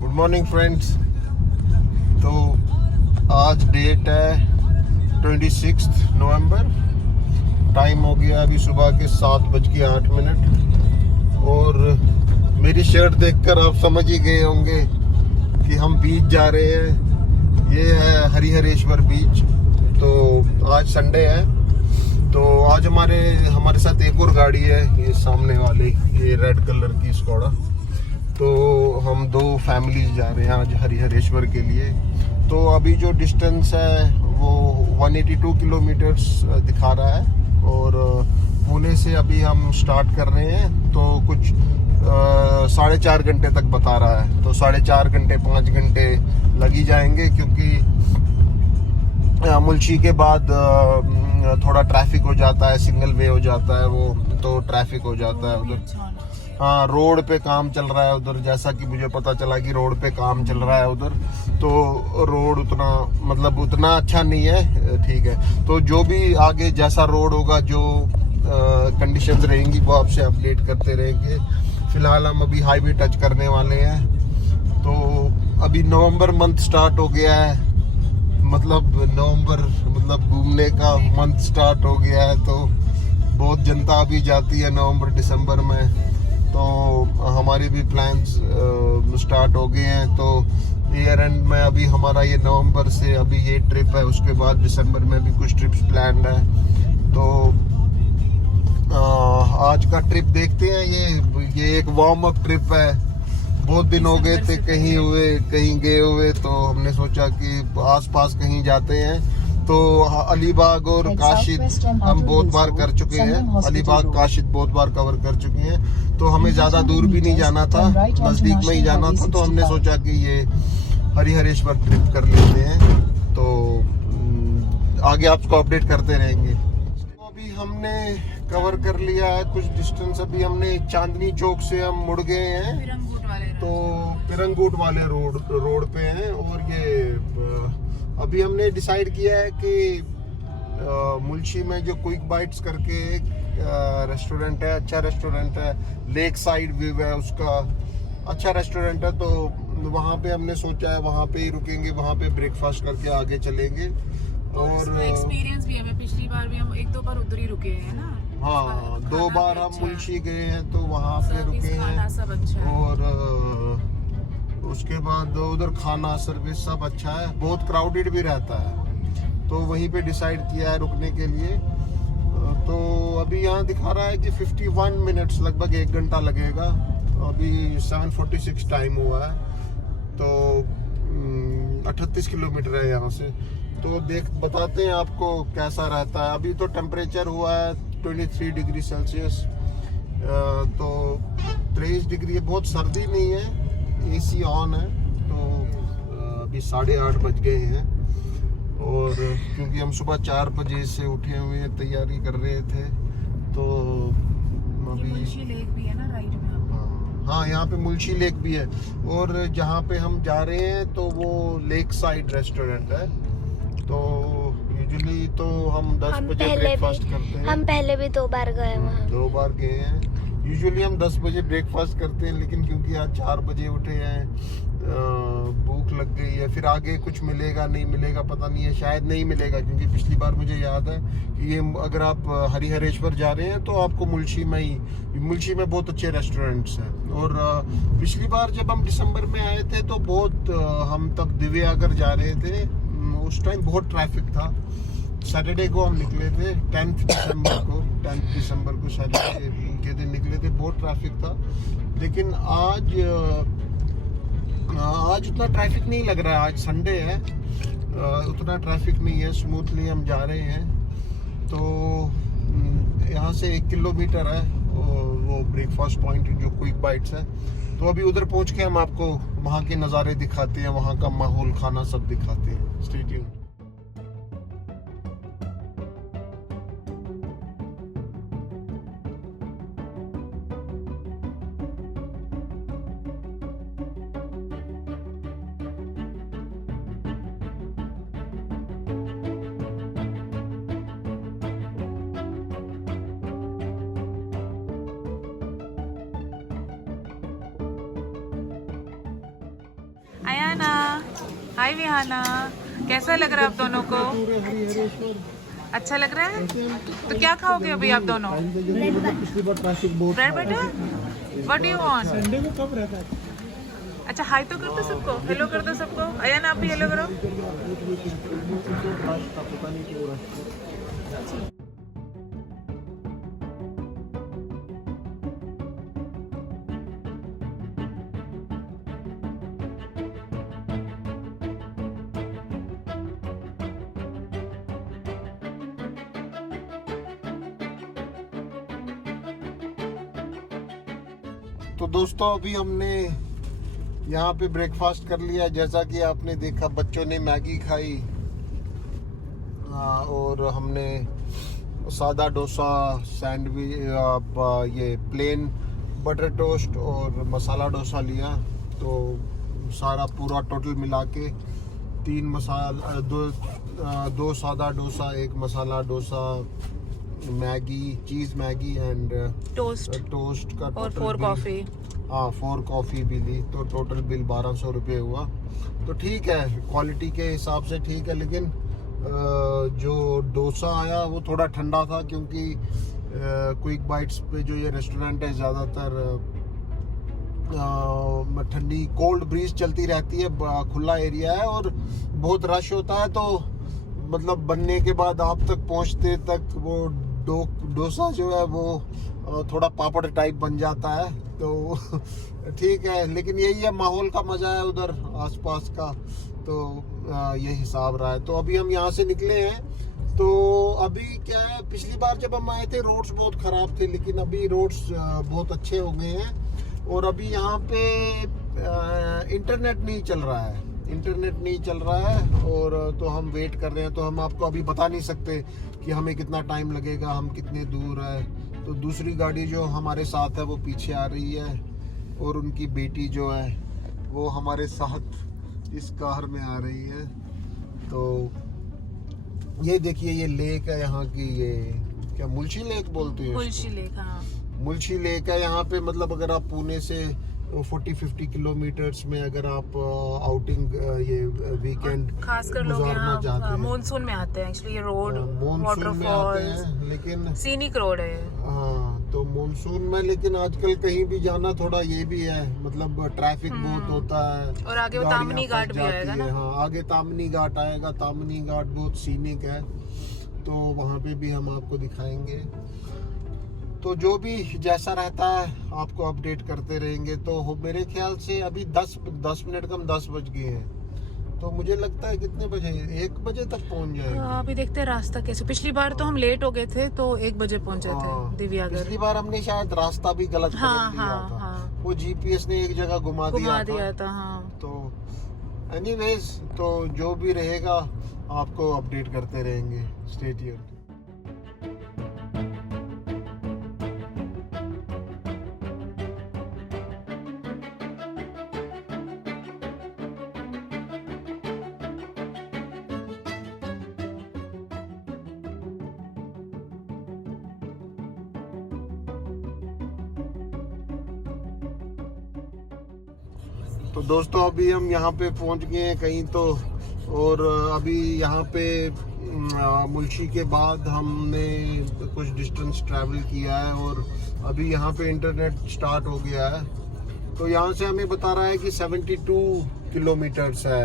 Good morning friends. तो आज date है 26 नवंबर। टाइम हो गया अभी सुबह के 7:08। और मेरी शर्ट देखकर आप समझ ही गए होंगे कि हम बीच जा रहे हैं। ये है हरिहरेश्वर बीच। तो आज संडे है, तो आज हमारे साथ एक और गाड़ी है, ये सामने वाली, ये रेड कलर की स्कोडा। तो हम दो फैमिलीज जा रहे हैं आज हरिहरेश्वर के लिए। तो अभी जो डिस्टेंस है वो 182 किलोमीटर्स दिखा रहा है और पुणे से अभी हम स्टार्ट कर रहे हैं। तो कुछ 4.5 घंटे तक बता रहा है। तो 4.5 घंटे 5 घंटे लग ही जाएंगे, क्योंकि मुल्शी के बाद थोड़ा ट्रैफिक हो जाता है, सिंगल वे हो जाता है वो, तो ट्रैफिक हो जाता है उधर। हाँ, रोड पे काम चल रहा है उधर, जैसा कि मुझे पता चला कि रोड पे काम चल रहा है उधर। तो रोड उतना अच्छा नहीं है, ठीक है। तो जो भी आगे जैसा रोड होगा, जो कंडीशंस रहेंगी, वो आपसे अपडेट करते रहेंगे। फिलहाल हम अभी हाईवे टच करने वाले हैं। तो अभी नवंबर मंथ स्टार्ट हो गया है, नवंबर घूमने का मंथ स्टार्ट हो गया है। तो बहुत जनता अभी जाती है नवंबर दिसंबर में। तो हमारे भी प्लान्स स्टार्ट हो गए हैं। तो ईयर एंड में अभी हमारा ये नवंबर से अभी ये ट्रिप है, उसके बाद दिसंबर में भी कुछ ट्रिप्स प्लान्ड है। तो आज का ट्रिप देखते हैं। ये एक वार्म अप ट्रिप है। बहुत दिन हो गए थे कहीं गए हुए, तो हमने सोचा कि आसपास कहीं जाते हैं। तो अलीबाग और काशिद हम बहुत बार कर चुके हैं। अलीबाग काशिद बहुत बार कवर कर चुके हैं। तो हमें ज्यादा दूर भी नहीं जाना था, नजदीक में ही जाना था। तो हमने सोचा कि ये हरिहरेश्वर ट्रिप कर लेते हैं। तो आगे आपको अपडेट करते रहेंगे। तो अभी हमने कवर कर लिया है कुछ डिस्टेंस। अभी हमने चांदनी चौक से हम मुड़ गए हैं, तो पिरंगूट वाले रोड पे हैं। और ये अभी हमने डिसाइड किया है कि मुल्शी में जो क्विक बाइट्स करके एक रेस्टोरेंट है, अच्छा रेस्टोरेंट है, लेक साइड व्यू है उसका, अच्छा रेस्टोरेंट है। तो वहाँ पे हमने सोचा है वहाँ पे ही रुकेंगे, वहाँ पे ब्रेकफास्ट करके आगे चलेंगे। और एक्सपीरियंस भी है, पिछली बार भी हम 1-2 बार उधर ही रुके हैं ना। हाँ, 2 बार हम मुल्शी गए हैं, तो वहाँ पे रुके हैं। अच्छा और उसके बाद उधर खाना सर्विस सब अच्छा है, बहुत क्राउडेड भी रहता है। तो वहीं पे डिसाइड किया है रुकने के लिए। तो अभी यहाँ दिखा रहा है कि 51 मिनट्स, लगभग 1 घंटा लगेगा। अभी 7:46 टाइम हुआ है। तो 38 किलोमीटर है यहाँ से। तो बताते हैं आपको कैसा रहता है। अभी तो टेम्परेचर हुआ है 23 डिग्री सेल्सियस। तो 23 डिग्री, बहुत सर्दी नहीं है, एसी ऑन है। तो अभी 8:30 बज गए हैं। और क्योंकि हम सुबह 4 बजे से उठे हुए हैं, तैयारी कर रहे थे। तो अभी मुल्शी लेक भी है ना राइट में। हाँ, यहाँ पे मुल्शी लेक भी है। और जहाँ पे हम जा रहे हैं तो वो लेक साइड रेस्टोरेंट है। तो यूजुअली तो हम 10 बजे ब्रेकफास्ट करते हैं। हम पहले भी 2 बार गए वहाँ। 2 बार गए हैं। यूजुअली हम 10 बजे ब्रेकफास्ट करते हैं, लेकिन क्योंकि आज 4 बजे उठे हैं, भूख लग गई है। फिर आगे कुछ मिलेगा नहीं मिलेगा पता नहीं है, शायद नहीं मिलेगा। क्योंकि पिछली बार मुझे याद है कि ये अगर आप हरिहरेश्वर जा रहे हैं तो आपको मुल्शी में बहुत अच्छे रेस्टोरेंट्स हैं। और पिछली बार जब हम दिसंबर में आए थे तो हम तब दिव्यागर जा रहे थे, उस टाइम बहुत ट्रैफिक था। सैटरडे को हम निकले थे, 10 दिसंबर को सैटरडे के दिन निकले थे, बहुत ट्रैफिक था। लेकिन आज उतना ट्रैफिक नहीं लग रहा है। आज संडे है, उतना ट्रैफिक नहीं है, स्मूथली हम जा रहे हैं। तो यहाँ से 1 किलोमीटर है वो ब्रेकफास्ट पॉइंट जो क्विक बाइट्स है। तो अभी उधर पहुँच के हम आपको वहाँ के नज़ारे दिखाते हैं, वहाँ का माहौल, खाना सब दिखाते हैं। Stay tuned. हाय विहाना, कैसा लग रहा है आप दोनों को? अच्छा लग रहा है? तो क्या खाओगे अभी आप दोनों? Bread butter? What do you want? Sunday को कब रहता है? अच्छा हाय तो कर दो सबको, हेलो कर दो सबको। अयन आप भी हेलो करो। तो दोस्तों अभी हमने यहाँ पे ब्रेकफास्ट कर लिया। जैसा कि आपने देखा बच्चों ने मैगी खाई और हमने सादा डोसा, सैंडविच, ये प्लेन बटर टोस्ट और मसाला डोसा लिया। तो सारा पूरा टोटल मिला के 3 मसाला, 2 सादा dosa, 1 masala dosa, Maggi, cheese Maggi and toast का और 4 कॉफ़ी। हाँ 4 कॉफ़ी भी ली। तो टोटल बिल 1200 रुपये हुआ। तो ठीक है, क्वालिटी के हिसाब से ठीक है। लेकिन जो डोसा आया वो थोड़ा ठंडा था, क्योंकि क्विक बाइट्स पे जो ये रेस्टोरेंट है ज़्यादातर ठंडी कोल्ड ब्रीज चलती रहती है, खुला एरिया है और बहुत रश होता है। तो मतलब बनने के बाद आप तक पहुंचते तक वो डोसा जो है वो थोड़ा पापड़ टाइप बन जाता है। तो ठीक है, लेकिन यही है, माहौल का मजा है उधर आसपास का। तो ये हिसाब रहा है। तो अभी हम यहाँ से निकले हैं। तो अभी क्या है, पिछली बार जब हम आए थे रोड्स बहुत ख़राब थे, लेकिन अभी रोड्स बहुत अच्छे हो गए हैं। और अभी यहाँ पे इंटरनेट नहीं चल रहा है, और तो हम वेट कर रहे हैं। तो हम आपको अभी बता नहीं सकते कि हमें कितना टाइम लगेगा, हम कितने दूर है। तो दूसरी गाड़ी जो हमारे साथ है वो पीछे आ रही है, और उनकी बेटी जो है वो हमारे साथ इस कार में आ रही है। तो ये देखिए, ये लेक है यहाँ की, ये क्या मुल्शी लेक बोलते हैं? मुल्शी लेक, हाँ मुल्शी लेक है यहाँ पे। मतलब अगर आप पुणे से 40-50 किलोमीटर्स में अगर आप आउटिंग ये वीकेंड खासकर लोग यहाँ मॉनसून में आते हैं। एक्चुअली ये रोड वाटरफॉल्स, लेकिन सीनिक रोड है। हाँ, तो मॉनसून में लेकिन आजकल कहीं भी जाना थोड़ा ये भी है, मतलब ट्रैफिक बहुत होता है। और आगे वो तामनी घाट भी आएगा ना। हाँ, आगे तामनी घाट आएगा। तामनी घाट बहुत सीनिक है, तो वहाँ पे भी हम आपको दिखाएंगे। तो जो भी जैसा रहता है आपको अपडेट करते रहेंगे। तो मेरे ख्याल से अभी 10 मिनट कम 10 बज गए हैं। तो मुझे लगता है कितने बजे, 1 बजे तक पहुंच जाएंगे। अभी देखते हैं रास्ता कैसे। पिछली बार तो हम लेट हो गए थे, तो 1 बजे पहुंचे थे दिव्यागर। पिछली बार हमने शायद रास्ता भी गलत पकड़ लिया था। वो जीपीएस ने एक जगह घुमा दिया था। हाँ। तो एनीवेज, तो जो भी रहेगा आपको अपडेट करते रहेंगे। Stay tuned. तो दोस्तों अभी हम यहाँ पे पहुँच गए हैं कहीं तो, और अभी यहाँ पे मुल्शी के बाद हमने कुछ डिस्टेंस ट्रैवल किया है, और अभी यहाँ पे इंटरनेट स्टार्ट हो गया है। तो यहाँ से हमें बता रहा है कि 72 किलोमीटर्स है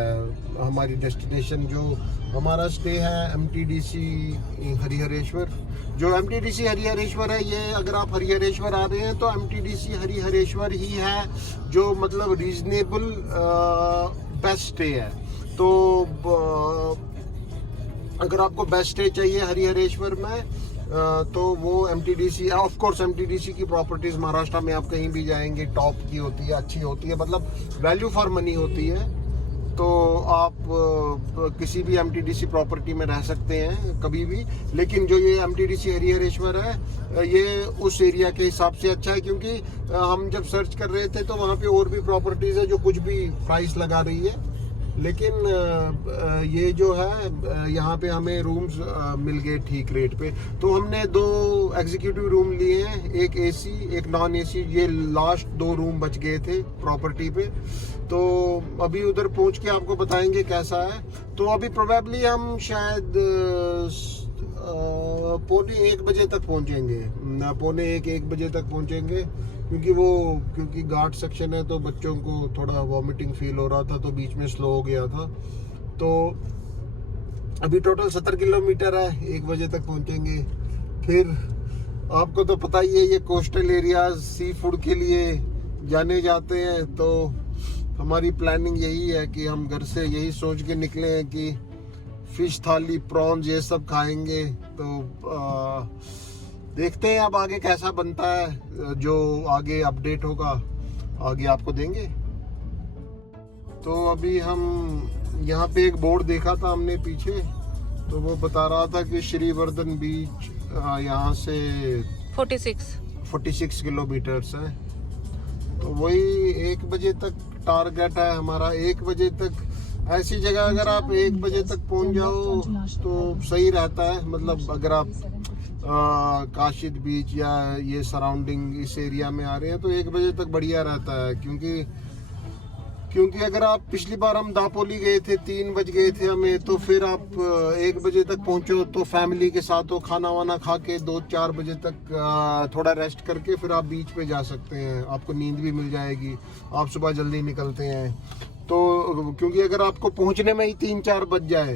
हमारी डेस्टिनेशन। जो हमारा स्टे है MTDC हरिहरेश्वर। जो MTDC हरिहरेश्वर है, ये अगर आप हरिहरेश्वर आ रहे हैं तो MTDC हरिहरेश्वर ही है जो मतलब रीजनेबल बेस्ट स्टे है। तो अगर आपको बेस्ट स्टे चाहिए हरिहरेश्वर में तो वो MTDC, ऑफ कोर्स MTDC की प्रॉपर्टीज महाराष्ट्र में आप कहीं भी जाएंगे टॉप की होती है, अच्छी होती है, मतलब वैल्यू फॉर मनी होती है। तो आप किसी भी MTDC प्रॉपर्टी में रह सकते हैं कभी भी। लेकिन जो ये MTDC हरिहरेश्वर है ये उस एरिया के हिसाब से अच्छा है, क्योंकि हम जब सर्च कर रहे थे तो वहाँ पे और भी प्रॉपर्टीज है जो कुछ भी प्राइस लगा रही है। लेकिन ये जो है यहाँ पे हमें रूम्स मिल गए ठीक रेट पे। तो हमने 2 एग्जीक्यूटिव रूम लिए हैं, एक एसी एक नॉन एसी। ये लास्ट 2 रूम बच गए थे प्रॉपर्टी पे। तो अभी उधर पहुँच के आपको बताएंगे कैसा है। तो अभी प्रोबेबली हम शायद 1:45 बजे तक पहुँचेंगे, 1:45 बजे तक पहुँचेंगे, क्योंकि घाट सेक्शन है तो बच्चों को थोड़ा वॉमिटिंग फील हो रहा था तो बीच में स्लो हो गया था। तो अभी टोटल 70 किलोमीटर है, 1 बजे तक पहुंचेंगे। फिर आपको तो पता ही है ये कोस्टल एरियाज सी फूड के लिए जाने जाते हैं। तो हमारी प्लानिंग यही है कि हम घर से यही सोच के निकले हैं कि फिश थाली, प्रॉन्स ये सब खाएंगे। तो देखते हैं अब आगे कैसा बनता है, जो आगे अपडेट होगा आगे आपको देंगे। तो अभी हम यहाँ पे एक बोर्ड देखा था हमने पीछे, तो वो बता रहा था कि श्रीवर्धन बीच यहाँ से 46 किलोमीटर्स है। तो वही 1 बजे तक टारगेट है हमारा। 1 बजे तक ऐसी जगह अगर आप 1 बजे तक पहुँच जाओ तो सही रहता है। मतलब अगर आप काशिद बीच या ये सराउंडिंग इस एरिया में आ रहे हैं तो 1 बजे तक बढ़िया रहता है। क्योंकि अगर आप पिछली बार हम दापोली गए थे 3 बज गए थे हमें, तो फिर आप 1 बजे तक पहुंचो तो फैमिली के साथ हो, खाना वाना खा के 2-4 बजे तक थोड़ा रेस्ट करके फिर आप बीच पे जा सकते हैं। आपको नींद भी मिल जाएगी, आप सुबह जल्दी निकलते हैं। तो क्योंकि अगर आपको पहुंचने में ही 3-4 बज जाए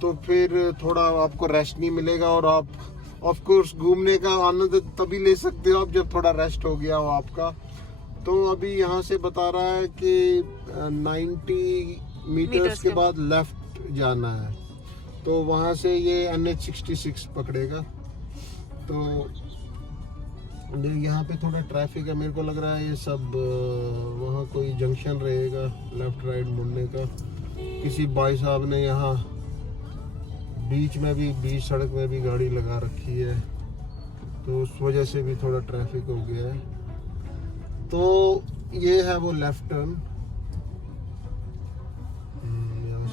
तो फिर थोड़ा आपको रेस्ट नहीं मिलेगा, और आप ऑफ कोर्स घूमने का आनंद तभी ले सकते हो आप जब थोड़ा रेस्ट हो गया हो आपका। तो अभी यहाँ से बता रहा है कि 90 मीटर्स के बाद लेफ्ट जाना है, तो वहाँ से ये NH66 पकड़ेगा। तो यहाँ पे थोड़ा ट्रैफिक है, मेरे को लग रहा है ये सब वहाँ कोई जंक्शन रहेगा लेफ्ट राइट मुड़ने का। किसी भाई साहब ने यहाँ बीच सड़क में भी गाड़ी लगा रखी है, तो उस वजह से भी थोड़ा ट्रैफिक हो गया है। तो ये है वो लेफ्ट टर्न,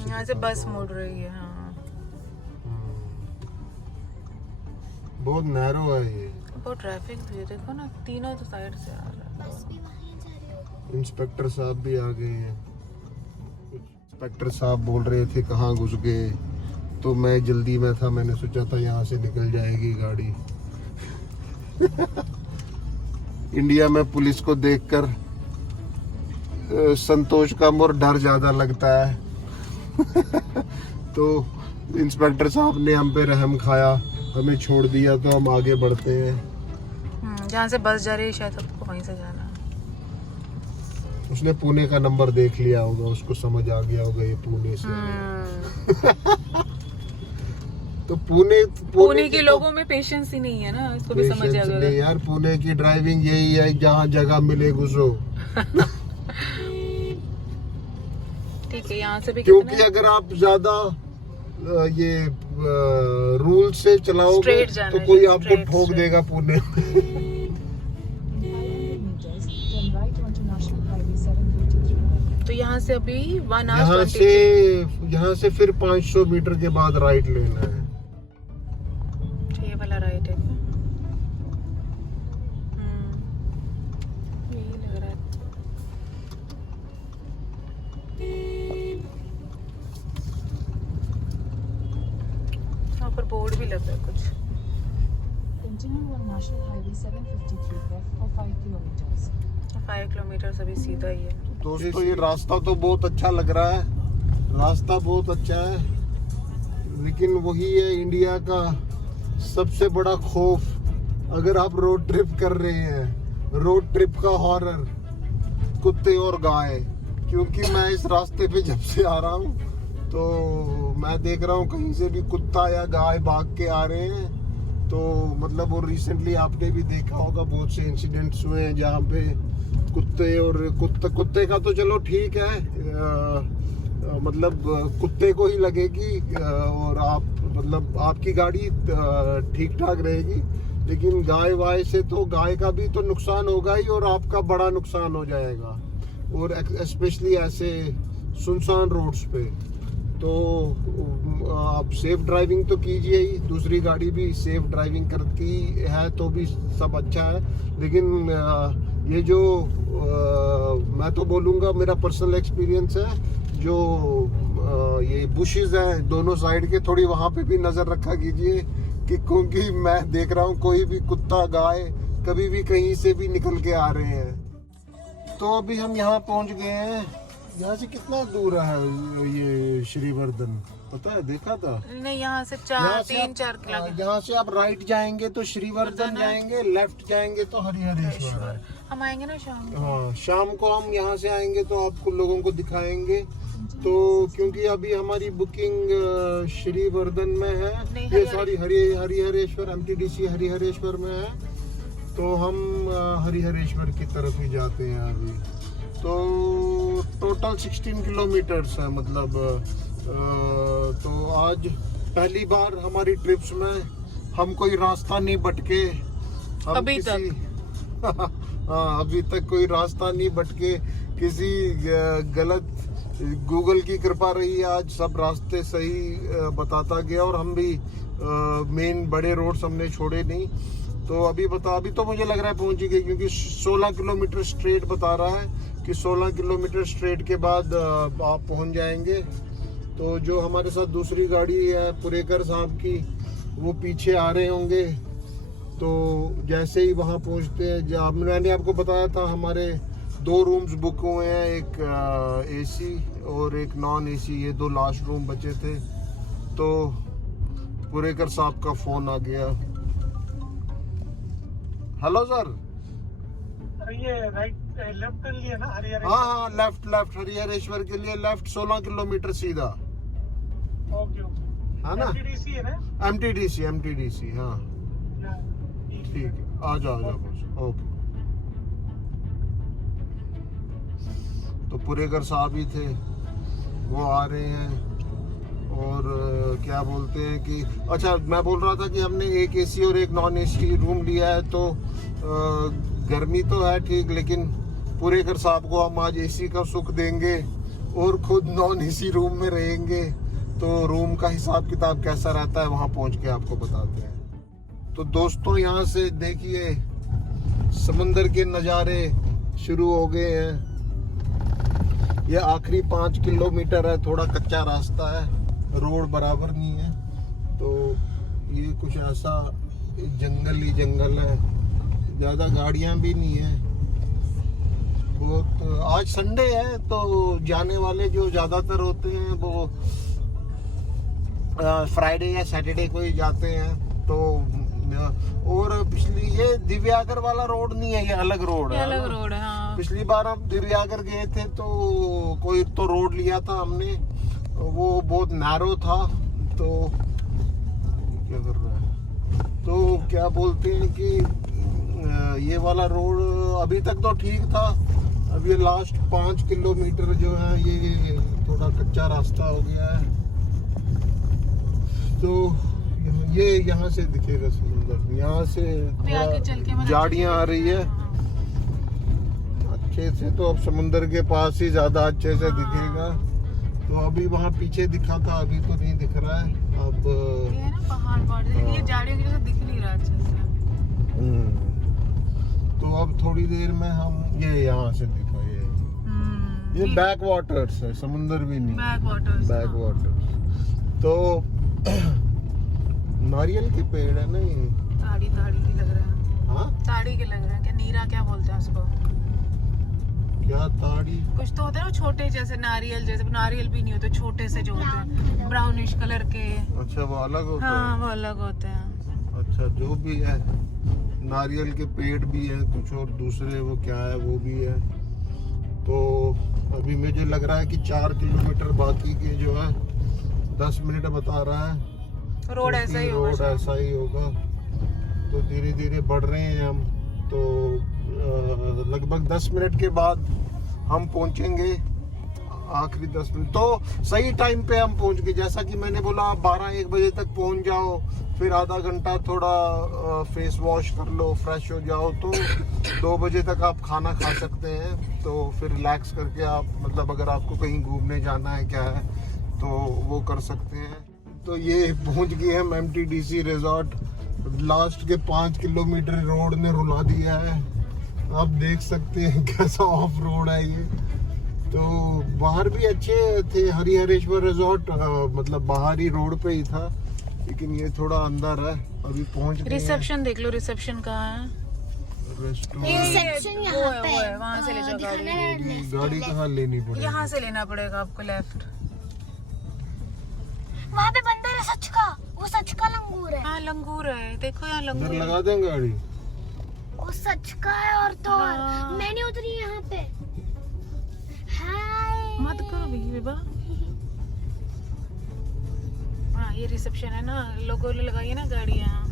यहाँ से बस मुड़ रही है। हाँ, बहुत नैरो है ये, बहुत ट्रैफिक भी है। देखो ना, तीनों तो साइड से आ रहा है। इंस्पेक्टर साहब भी आ गए हैं। इंस्पेक्टर साहब बोल रहे थे कहाँ घुस गए, तो मैं जल्दी में था, मैंने सोचा था यहाँ से निकल जाएगी गाड़ी। इंडिया में पुलिस को देखकर संतोष कम और डर ज्यादा लगता है। तो इंस्पेक्टर साहब ने हम पे रहम खाया, हमें छोड़ दिया, तो हम आगे बढ़ते हैं। जहाँ से बस जा रही है शायद आपको वहीं से जाना। उसने पुणे का नंबर देख लिया होगा, उसको समझ आ गया होगा ये पुणे से। तो पुणे के लोगों में पेशेंस ही नहीं है ना, इसको भी समझ आ गया यार। पुणे की ड्राइविंग यही है, जहाँ जगह मिले घुसो। ठीक है, यहाँ से भी क्योंकि अगर आप ज्यादा ये रूल से चलाओगे तो कोई आपको ठोक देगा पुणे में। तो यहाँ से अभी 1 यहाँ से फिर 500 मीटर के बाद राइट लेना है। ये वाला राइट है क्या? यही लग रहा है। यहाँ पर बोर्ड भी लग रहा है कुछ। Continue on National Highway 753 for 5 kilometers. 5 kilometre अभी सीधा ही है। दोस्तों ये रास्ता तो बहुत अच्छा लग रहा है, रास्ता बहुत अच्छा है, लेकिन वही है इंडिया का सबसे बड़ा खौफ। अगर आप रोड ट्रिप कर रहे हैं, रोड ट्रिप का हॉरर, कुत्ते और गाय। क्योंकि मैं इस रास्ते पे जब से आ रहा हूँ तो मैं देख रहा हूँ कहीं से भी कुत्ता या गाय भाग के आ रहे हैं। तो मतलब, और रिसेंटली आपने भी देखा होगा बहुत से इंसिडेंट्स हुए हैं जहाँ पे कुत्ते का तो चलो ठीक है, मतलब कुत्ते को ही लगेगी और आप मतलब आपकी गाड़ी ठीक ठाक रहेगी, लेकिन गाय वाय से तो गाय का भी तो नुकसान होगा ही और आपका बड़ा नुकसान हो जाएगा। और स्पेशली ऐसे सुनसान रोड्स पे। तो आप सेफ ड्राइविंग तो कीजिए ही, दूसरी गाड़ी भी सेफ ड्राइविंग करती है तो भी सब अच्छा है। लेकिन ये जो मैं तो बोलूँगा मेरा पर्सनल एक्सपीरियंस है, जो ये बुशेस हैं दोनों साइड के, थोड़ी वहाँ पे भी नज़र रखा कीजिए कि क्योंकि मैं देख रहा हूँ कोई भी कुत्ता गाय कभी भी कहीं से भी निकल के आ रहे हैं। तो अभी हम यहाँ पहुँच गए हैं। यहाँ से कितना दूर है ये श्रीवर्धन, पता है? देखा था नहीं, यहाँ से यहाँ से 3-4 किलोमीटर। यहाँ से आप राइट जाएंगे तो श्रीवर्धन जाएंगे, लेफ्ट जाएंगे तो हरिहरेश्वर है। हम आएंगे ना शाम को। हाँ, शाम को हम यहाँ से आएंगे तो आपको लोगों को दिखाएंगे। तो क्योंकि अभी हमारी बुकिंग श्रीवर्धन में है, ये सॉरी हरिहरेश्वर MTDC हरिहरेश्वर में है, तो हम हरिहरेश्वर की तरफ ही जाते हैं अभी। तो टोटल 16 किलोमीटर्स है, मतलब तो आज पहली बार हमारी ट्रिप्स में हम कोई रास्ता नहीं भटके, हम अभी हाँ, अभी तक कोई रास्ता नहीं भटके, किसी गलत, गूगल की कृपा रही, आज सब रास्ते सही बताता गया और हम भी मेन बड़े रोड्स हमने छोड़े नहीं। तो अभी तो मुझे लग रहा है पहुंच गए, क्योंकि 16 किलोमीटर स्ट्रेट बता रहा है कि 16 किलोमीटर स्ट्रेट के बाद आप पहुंच जाएंगे। तो जो हमारे साथ दूसरी गाड़ी है पुरेकर साहब की, वो पीछे आ रहे होंगे। तो जैसे ही वहाँ पहुँचते हैं, जब मैंने आपको बताया था हमारे 2 रूम्स बुक हुए हैं, एक AC और एक नॉन AC, ये 2 लास्ट रूम बचे थे। तो पुरेकर साहब का फ़ोन आ गया। Hello sir. ये राइट लेफ्ट के लिए ना हरिहर? हाँ, लेफ्ट हरिहरेश्वर के लिए लेफ्ट, 16 किलोमीटर सीधा। ओके है ना? MTDC है ना? MTDC हाँ, ठीक है, आ जाओ बस। ओके। तो पुरेकर साहब ही थे, वो आ रहे हैं। और क्या बोलते हैं कि अच्छा, मैं बोल रहा था कि हमने एक AC और एक नॉन AC रूम लिया है। तो गर्मी तो है ठीक, लेकिन पुरेकर साहब को हम आज AC का सुख देंगे और खुद नॉन AC रूम में रहेंगे। तो रूम का हिसाब किताब कैसा रहता है वहाँ पहुँच के आपको बताते हैं। तो दोस्तों, यहाँ से देखिए समंदर के नज़ारे शुरू हो गए हैं। ये आखिरी 5 किलोमीटर है, थोड़ा कच्चा रास्ता है, रोड बराबर नहीं है। तो ये कुछ ऐसा जंगल ही जंगल है, ज़्यादा गाड़ियाँ भी नहीं है। बहुत आज संडे है तो जाने वाले जो ज़्यादातर होते हैं वो फ्राइडे या सैटरडे को ही जाते हैं। तो और पिछली, ये दिव्यागर वाला रोड नहीं है, ये अलग रोड है। अलग रोड है हाँ। पिछली बार हम दिव्यागर गए थे तो कोई तो रोड लिया था हमने, वो बहुत नैरो था। तो क्या कर रहा है, तो क्या बोलते हैं कि ये वाला रोड अभी तक तो ठीक था, अब ये लास्ट 5 किलोमीटर जो है ये थोड़ा कच्चा रास्ता हो गया है। तो ये यहाँ से दिखेगा समुद्र, यहाँ से झाड़ियाँ आ रही है अच्छे से, तो अब समुद्र के पास ही ज्यादा अच्छे से दिखेगा। तो अभी वहाँ पीछे दिखा था, अभी तो नहीं दिख रहा है। अब ये है ना पहाड़, ये झाड़ियों की वजह से दिख नहीं रहा अच्छे से। तो अब थोड़ी देर में हम ये यहाँ से दिखा, ये बैक वाटर्स है, समुद्र भी नहीं, बैक वाटर्स। तो नारियल के पेड़ है ना ये, ताड़ी की लग रहा है। हाँ, ताड़ी के लग रहा है, क्या नीरा क्या बोलते हैं उसको? क्या ताड़ी? कुछ तो होते हैं ना छोटे, जैसे नारियल, जैसे नारियल भी नहीं होते, छोटे से जो होते हैं ब्राउनिश कलर के। अच्छा, वो अलग होता है? हाँ, वो अलग होते हैं। अच्छा, जो भी है, नारियल के पेड़ भी है कुछ, और दूसरे वो क्या है वो भी है। तो अभी मुझे लग रहा है कि 4 किलोमीटर बाकी के जो है 10 मिनट बता रहा है। रोड ऐसा ही होगा, रोड ऐसा ही होगा। तो धीरे धीरे बढ़ रहे हैं हम। तो लगभग 10 मिनट के बाद हम पहुंचेंगे, आखिरी 10 मिनट। तो सही टाइम पे हम पहुंच गए, जैसा कि मैंने बोला, आप 12-1 बजे तक पहुंच जाओ, फिर आधा घंटा थोड़ा फेस वॉश कर लो, फ्रेश हो जाओ, तो 2 बजे तक आप खाना खा सकते हैं। तो फिर रिलैक्स करके आप मतलब अगर आपको कहीं घूमने जाना है क्या है तो वो कर सकते हैं। तो ये पहुंच गए हम MTDC रिजॉर्ट। लास्ट के 5 किलोमीटर रोड ने रुला दिया है। आप देख सकते हैं कैसा ऑफ रोड है ये। तो बाहर भी अच्छे थे, हरिहरेश्वर रिजॉर्ट मतलब बाहरी रोड पे ही था, लेकिन ये थोड़ा अंदर है। अभी पहुंच गए हैं। रिसेप्शन देख लो, रिसेप्शन कहाँ है? रिसेप्शन यहाँ पे है, वहाँ से ले जाओ गाड़ी। गाड़ी कहाँ लेनी पड़ेगी? यहाँ से लेना पड़ेगा आपको लेफ्ट। वहाँ पे बंदर है सच का, वो सच का लंगूर है। हाँ लंगूर है, देखो यहाँ उधर लंगूर है। लगा देंगे गाड़ी। वो सच का है और तो और हाँ। मैं नहीं उतरी यहाँ पे। हाय मत करो बेबा। हाँ ये रिसेप्शन है ना, लोगों ने लगाई है ना गाड़ी यहाँ।